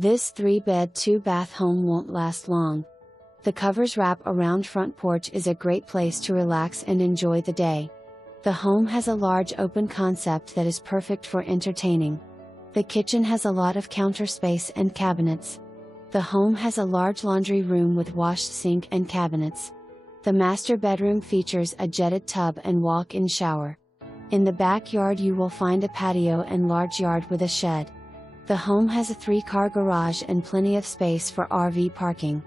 This 3-bed 2-bath home won't last long. The covers wrap around front porch is a great place to relax and enjoy the day. The home has a large open concept that is perfect for entertaining. The kitchen has a lot of counter space and cabinets. The home has a large laundry room with wash sink and cabinets. The master bedroom features a jetted tub and walk-in shower. In the backyard you will find a patio and large yard with a shed. The home has a 3-car garage and plenty of space for RV parking.